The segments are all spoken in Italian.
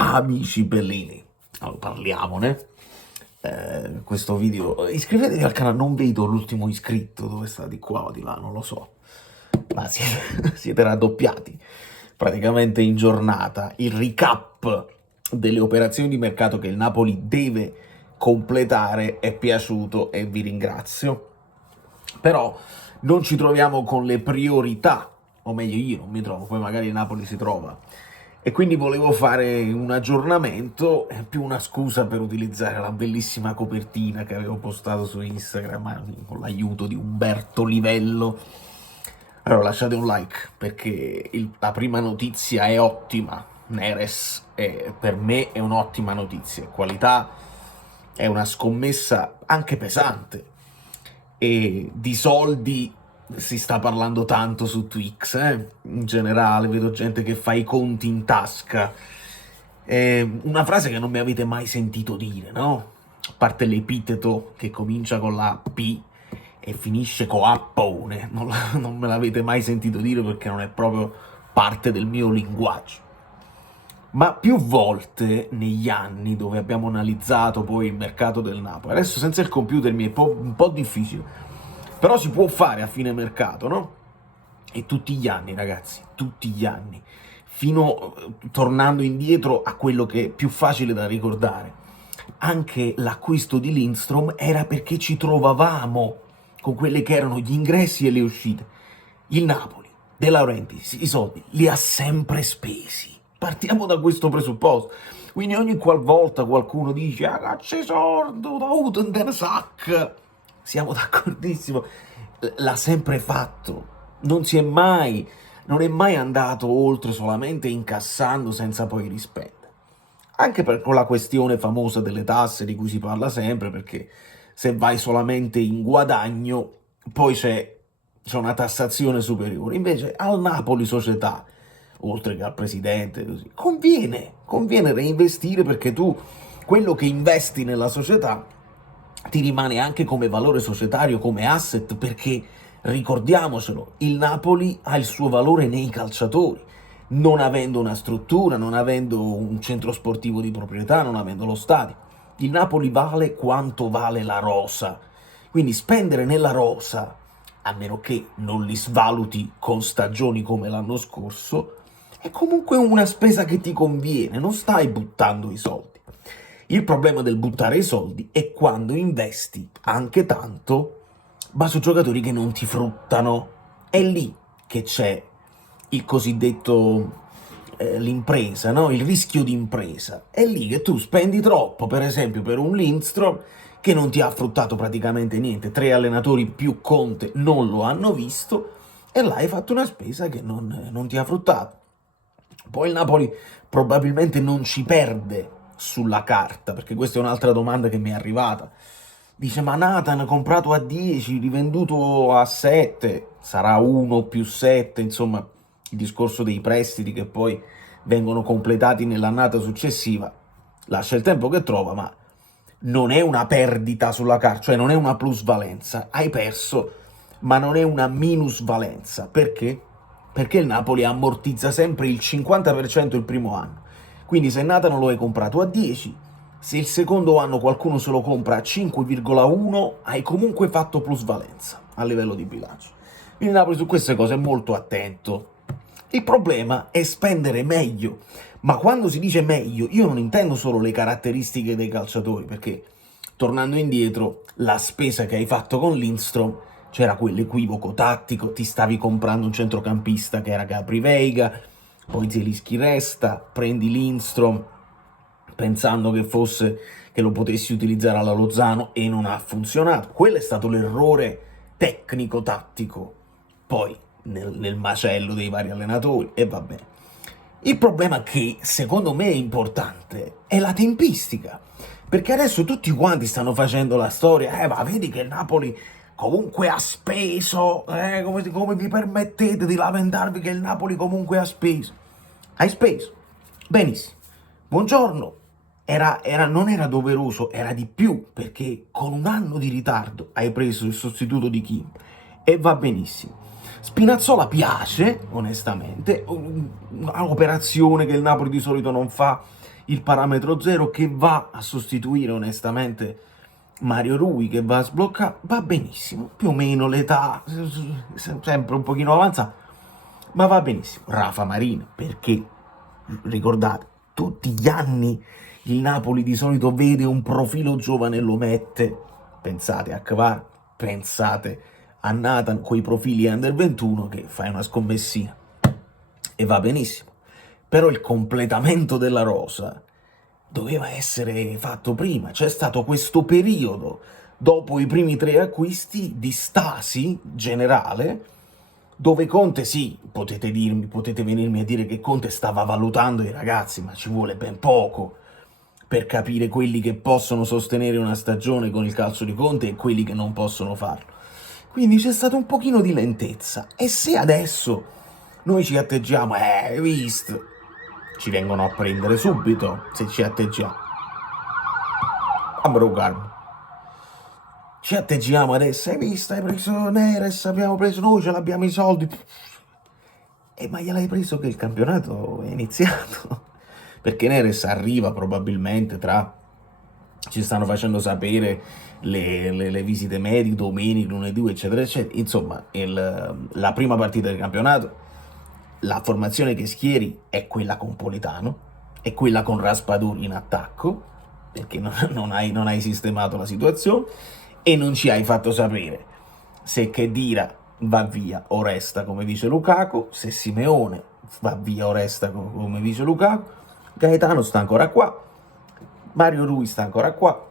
Amici bellini, allora parliamone. Questo video, iscrivetevi al canale, non vedo l'ultimo iscritto, dove sta, di qua o di là, non lo so, ma siete raddoppiati praticamente in giornata. Il recap delle operazioni di mercato che il Napoli deve completare è piaciuto e vi ringrazio, però non ci troviamo con le priorità, o meglio io non mi trovo, poi magari il Napoli si trova. E quindi volevo fare un aggiornamento, è più una scusa per utilizzare la bellissima copertina che avevo postato su Instagram con l'aiuto di Umberto Livello. Allora lasciate un like perché la prima notizia è ottima. Neres per me è un'ottima notizia, qualità, è una scommessa anche pesante e di soldi si sta parlando tanto su Twix, in generale, vedo gente che fa i conti in tasca. Una frase che non mi avete mai sentito dire, no? A parte l'epiteto che comincia con la P e finisce con appone, non me l'avete mai sentito dire perché non è proprio parte del mio linguaggio. Ma più volte negli anni dove abbiamo analizzato poi il mercato del Napoli, adesso senza il computer mi è un po' difficile, però si può fare a fine mercato, no? E tutti gli anni, ragazzi, tutti gli anni, tornando indietro a quello che è più facile da ricordare, anche l'acquisto di Lindstrom era perché ci trovavamo con quelli che erano gli ingressi e le uscite. Il Napoli, De Laurentiis, i soldi li ha sempre spesi. Partiamo da questo presupposto. Quindi ogni qualvolta qualcuno dice "Ah, c'è sordo, da avuto den sac", siamo d'accordissimo, l'ha sempre fatto, non è mai andato oltre solamente incassando senza poi rispendere. Anche per la questione famosa delle tasse di cui si parla sempre, perché se vai solamente in guadagno poi c'è una tassazione superiore. Invece al Napoli società, oltre che al presidente, così, conviene reinvestire perché tu quello che investi nella società ti rimane anche come valore societario, come asset, perché ricordiamocelo, il Napoli ha il suo valore nei calciatori, non avendo una struttura, non avendo un centro sportivo di proprietà, non avendo lo stadio. Il Napoli vale quanto vale la rosa, quindi spendere nella rosa, a meno che non li svaluti con stagioni come l'anno scorso, è comunque una spesa che ti conviene, non stai buttando i soldi. Il problema del buttare i soldi è quando investi anche tanto, ma su giocatori che non ti fruttano. È lì che c'è il cosiddetto l'impresa, no? Il rischio di impresa. È lì che tu spendi troppo, per esempio per un Lindstrom che non ti ha fruttato praticamente niente, 3 allenatori più Conte non lo hanno visto e là hai fatto una spesa che non ti ha fruttato. Poi il Napoli probabilmente non ci perde sulla carta, perché questa è un'altra domanda che mi è arrivata. Dice, ma Nathan comprato a 10, rivenduto a 7, sarà 1 più 7, insomma, il discorso dei prestiti che poi vengono completati nell'annata successiva, lascia il tempo che trova, ma non è una perdita sulla carta, cioè non è una plusvalenza, hai perso, ma non è una minusvalenza. Perché? Perché il Napoli ammortizza sempre il 50% il primo anno. Quindi se Nathan lo hai comprato a 10, se il secondo anno qualcuno se lo compra a 5,1, hai comunque fatto plusvalenza a livello di bilancio. Quindi Napoli su queste cose è molto attento. Il problema è spendere meglio, ma quando si dice meglio io non intendo solo le caratteristiche dei calciatori, perché tornando indietro la spesa che hai fatto con Lindstrom c'era quell'equivoco tattico, ti stavi comprando un centrocampista che era Gabri Veiga, poi Zielinski resta, prendi Lindstrom pensando che lo potessi utilizzare alla Lozano e non ha funzionato. Quello è stato l'errore tecnico-tattico, poi nel macello dei vari allenatori, e va bene. Il problema che secondo me è importante è la tempistica, perché adesso tutti quanti stanno facendo la storia, ma vedi che il Napoli comunque ha speso, come vi permettete di lamentarvi che il Napoli comunque ha speso? Hai speso? Benissimo. Buongiorno. Non era doveroso, era di più, perché con un anno di ritardo hai preso il sostituto di Kim e va benissimo. Spinazzola piace, onestamente, un'operazione che il Napoli di solito non fa, il parametro zero che va a sostituire onestamente Mario Rui, che va a sbloccare, va benissimo, più o meno l'età, sempre un pochino avanzata, ma va benissimo. Rafa Marino, perché, ricordate, tutti gli anni il Napoli di solito vede un profilo giovane e lo mette, pensate a Kvar, pensate a Nathan, quei profili under 21 che fai una scommessina, e va benissimo. Però il completamento della rosa doveva essere fatto prima. C'è stato questo periodo, dopo i primi 3 acquisti, di stasi generale, dove Conte, sì, potete venirmi a dire che Conte stava valutando i ragazzi, ma ci vuole ben poco per capire quelli che possono sostenere una stagione con il calcio di Conte e quelli che non possono farlo. Quindi c'è stato un pochino di lentezza. E se adesso noi ci atteggiamo, hai visto, ci vengono a prendere subito se ci atteggiamo. Ambro calmo. Ci atteggiamo adesso, hai visto, hai preso Neres, abbiamo preso noi, ce l'abbiamo i soldi. Ma gliel'hai preso che il campionato è iniziato? Perché Neres arriva probabilmente tra... Ci stanno facendo sapere le visite mediche, domenica, lunedì, eccetera, eccetera. Insomma, la prima partita del campionato, la formazione che schieri è quella con Politano, è quella con Raspadori in attacco, perché non hai sistemato la situazione, e non ci hai fatto sapere se Khedira va via o resta, come dice Lukaku, se Simeone va via o resta, come dice Lukaku, Gaetano sta ancora qua, Mario Rui sta ancora qua,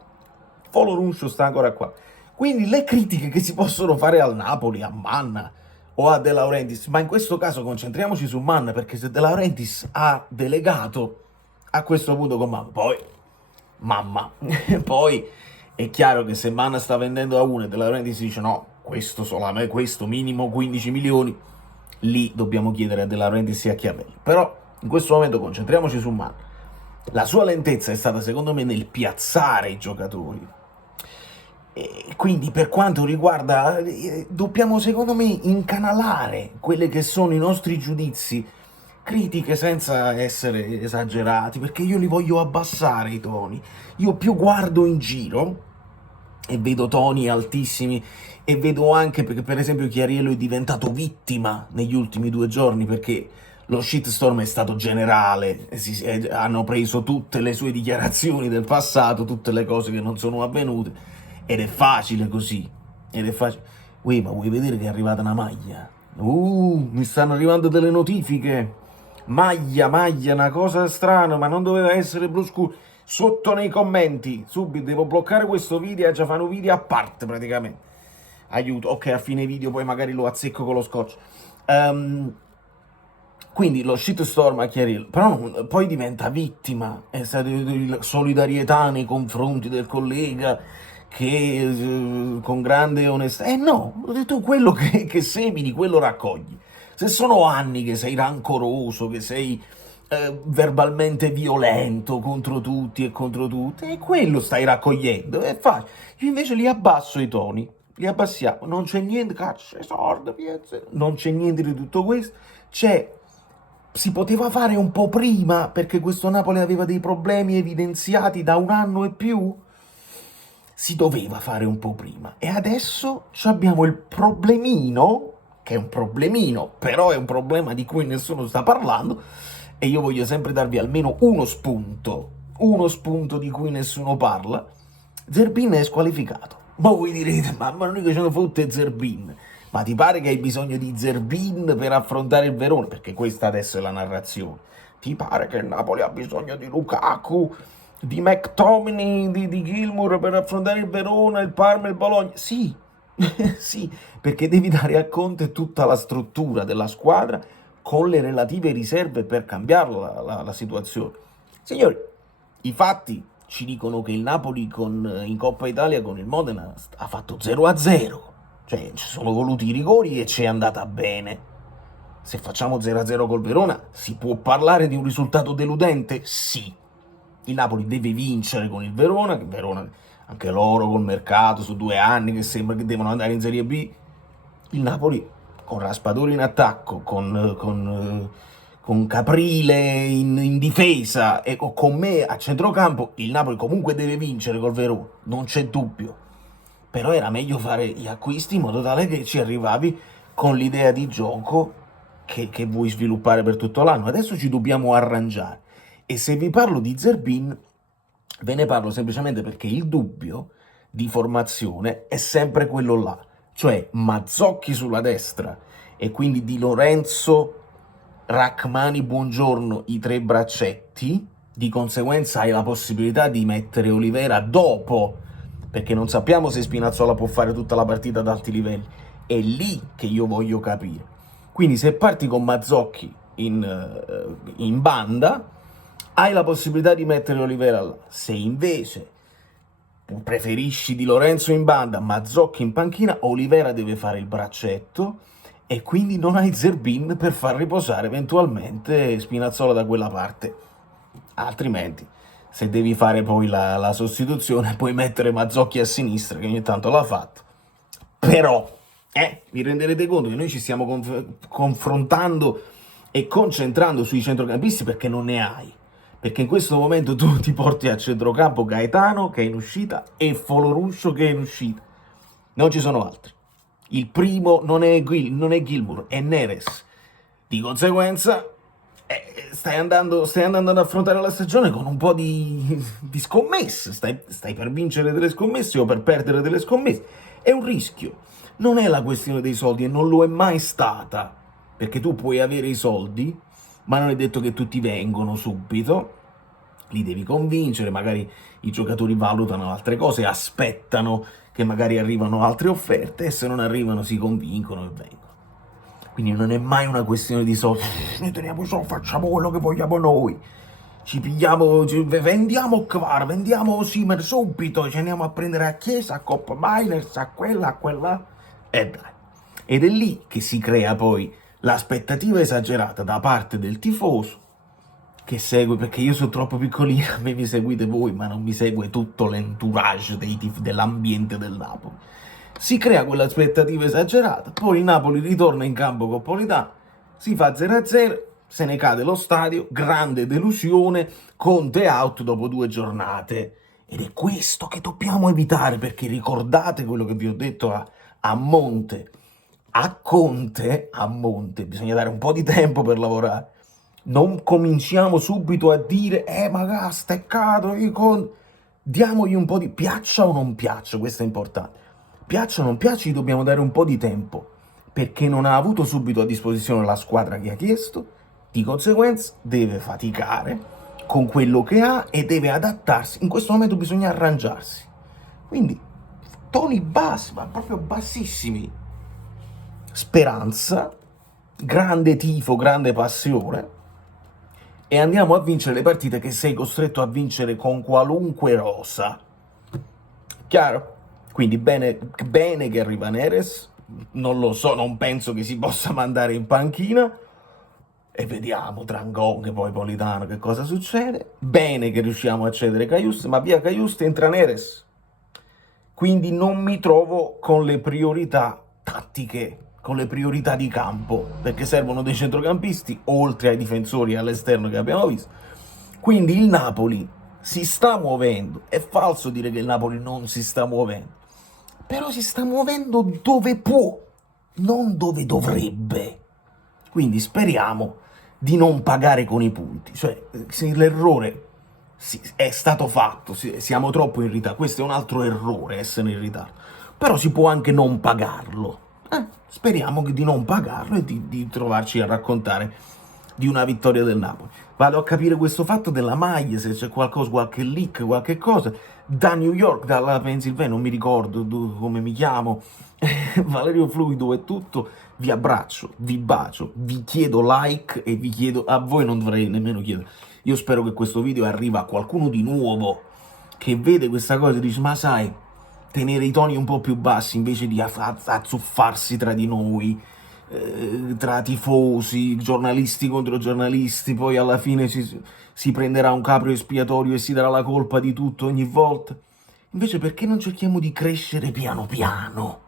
Foloruncio sta ancora qua. Quindi le critiche che si possono fare al Napoli, a Manna o a De Laurentiis, ma in questo caso concentriamoci su Manna, perché se De Laurentiis ha delegato a questo punto con Mamma, poi è chiaro che se Manna sta vendendo a uno e De Laurentiis dice no, questo minimo 15 milioni, lì dobbiamo chiedere a De Laurentiis e a Chiavelli. Però in questo momento concentriamoci su Manna. La sua lentezza è stata secondo me nel piazzare i giocatori, e quindi per quanto riguarda, dobbiamo secondo me incanalare quelle che sono i nostri giudizi, critiche senza essere esagerati, perché io li voglio abbassare i toni. Io più guardo in giro e vedo toni altissimi, e vedo anche perché per esempio Chiariello è diventato vittima negli ultimi 2 giorni, perché lo shitstorm è stato generale, hanno preso tutte le sue dichiarazioni del passato, tutte le cose che non sono avvenute, ed è facile così, Uè, ma vuoi vedere che è arrivata una maglia? Mi stanno arrivando delle notifiche. Maglia, una cosa strana, ma non doveva essere Blue School. Sotto nei commenti, subito, devo bloccare questo video e già fanno un video a parte praticamente. Aiuto, ok, a fine video poi magari lo azzecco con lo scotch. Quindi lo shitstorm a Chiarillo, però poi diventa vittima, è stata solidarietà nei confronti del collega che con grande onestà... no, ho detto quello che semini, quello raccogli. Se sono anni che sei rancoroso, che sei verbalmente violento contro tutti e contro tutte, e quello stai raccogliendo, è facile. Io invece li abbasso i toni, li abbassiamo, non c'è niente, cazzo, sorda, non c'è niente di tutto questo, si poteva fare un po' prima, perché questo Napoli aveva dei problemi evidenziati da 1 anno e più, si doveva fare un po' prima, e adesso abbiamo il problemino, che è un problemino, però è un problema di cui nessuno sta parlando, e io voglio sempre darvi almeno uno spunto di cui nessuno parla. Zerbin è squalificato. Ma voi direte, ma non è che ce ne fotte Zerbin? Ma ti pare che hai bisogno di Zerbin per affrontare il Verona? Perché questa adesso è la narrazione. Ti pare che il Napoli ha bisogno di Lukaku, di McTominay, di Gilmour per affrontare il Verona, il Parma e il Bologna? Sì, sì, perché devi dare a Conte tutta la struttura della squadra con le relative riserve per cambiarla la situazione. Signori, i fatti ci dicono che il Napoli in Coppa Italia con il Modena ha fatto 0-0, cioè ci sono voluti i rigori e ci è andata bene. Se facciamo 0-0 col Verona, si può parlare di un risultato deludente? Sì. Il Napoli deve vincere con il Verona, che Verona, anche loro col mercato, su 2 anni, che sembra che devono andare in Serie B. Il Napoli, con Raspadori in attacco, con con Caprile in difesa e con me a centrocampo, il Napoli comunque deve vincere col Verona, non c'è dubbio. Però era meglio fare gli acquisti in modo tale che ci arrivavi con l'idea di gioco che vuoi sviluppare per tutto l'anno. Adesso ci dobbiamo arrangiare. E se vi parlo di Zerbin, ve ne parlo semplicemente perché il dubbio di formazione è sempre quello là, cioè Mazzocchi sulla destra e quindi Di Lorenzo, Rachmani, Buongiorno, i tre braccetti. Di conseguenza hai la possibilità di mettere Olivera dopo, perché non sappiamo se Spinazzola può fare tutta la partita ad alti livelli. È lì che io voglio capire. Quindi se parti con Mazzocchi in banda, hai la possibilità di mettere Olivera là. Se invece preferisci Di Lorenzo in banda, Mazzocchi in panchina, Olivera deve fare il braccetto e quindi non hai Zerbin per far riposare eventualmente Spinazzola da quella parte. Altrimenti, se devi fare poi la sostituzione, puoi mettere Mazzocchi a sinistra, che ogni tanto l'ha fatto. Però, vi renderete conto che noi ci stiamo confrontando e concentrando sui centrocampisti perché non ne hai. Perché in questo momento tu ti porti a centrocampo Gaetano, che è in uscita, e Foloruscio, che è in uscita. Non ci sono altri. Il primo non è Gilmour, è Neres. Di conseguenza stai andando ad affrontare la stagione con un po' di scommesse. Stai per vincere delle scommesse o per perdere delle scommesse. È un rischio. Non è la questione dei soldi e non lo è mai stata. Perché tu puoi avere i soldi, ma non è detto che tutti vengono subito. Li devi convincere, magari i giocatori valutano altre cose, aspettano che magari arrivano altre offerte e se non arrivano si convincono e vengono. Quindi non è mai una questione di soldi. Noi teniamo i soldi, facciamo quello che vogliamo noi. Ci pigliamo, vendiamo Kvar, vendiamo Simmer subito, ci andiamo a prendere a Chiesa, a Coppa Miners, a quella. E dai. Ed è lì che si crea poi l'aspettativa esagerata da parte del tifoso che segue, perché io sono troppo piccolino, a me mi seguite voi, ma non mi segue tutto l'entourage dell'ambiente del Napoli. Si crea quell'aspettativa esagerata, poi il Napoli ritorna in campo con Politano, si fa 0-0, se ne cade lo stadio, grande delusione, Conte out dopo 2 giornate. Ed è questo che dobbiamo evitare, perché ricordate quello che vi ho detto a monte. A Conte bisogna dare un po' di tempo per lavorare. Non cominciamo subito a dire ma ha steccato, diamogli un po' di... Piaccia o non piaccia, questo è importante. Piaccia o non piaccia, gli dobbiamo dare un po' di tempo, perché non ha avuto subito a disposizione la squadra che ha chiesto, di conseguenza deve faticare con quello che ha e deve adattarsi. In questo momento bisogna arrangiarsi. Quindi, toni bassi, ma proprio bassissimi. Speranza, grande tifo, grande passione, e andiamo a vincere le partite che sei costretto a vincere con qualunque rosa. Chiaro? Quindi bene che arriva Neres, non lo so, non penso che si possa mandare in panchina, e vediamo tra Ngong e poi Politano che cosa succede. Bene che riusciamo a cedere Cajuste, ma via Cajuste entra Neres. Quindi non mi trovo con le priorità tattiche, con le priorità di campo, perché servono dei centrocampisti, oltre ai difensori all'esterno che abbiamo visto. Quindi il Napoli si sta muovendo, è falso dire che il Napoli non si sta muovendo, però si sta muovendo dove può, non dove dovrebbe. Quindi speriamo di non pagare con i punti, cioè se l'errore è stato fatto, siamo troppo in ritardo, questo è un altro errore, essere in ritardo, però si può anche non pagarlo. Speriamo di non pagarlo e di trovarci a raccontare di una vittoria del Napoli. Vado a capire questo fatto della maglia, se c'è qualcosa, qualche leak, qualche cosa, da New York, dalla Pennsylvania, non mi ricordo come mi chiamo, Valerio Fluido e tutto, vi abbraccio, vi bacio, vi chiedo like e vi chiedo, a voi non dovrei nemmeno chiedere, io spero che questo video arrivi a qualcuno di nuovo, che vede questa cosa e dice, ma sai, tenere i toni un po' più bassi invece di azzuffarsi tra di noi, tra tifosi, giornalisti contro giornalisti, poi alla fine si prenderà un capro espiatorio e si darà la colpa di tutto ogni volta. Invece perché non cerchiamo di crescere piano piano?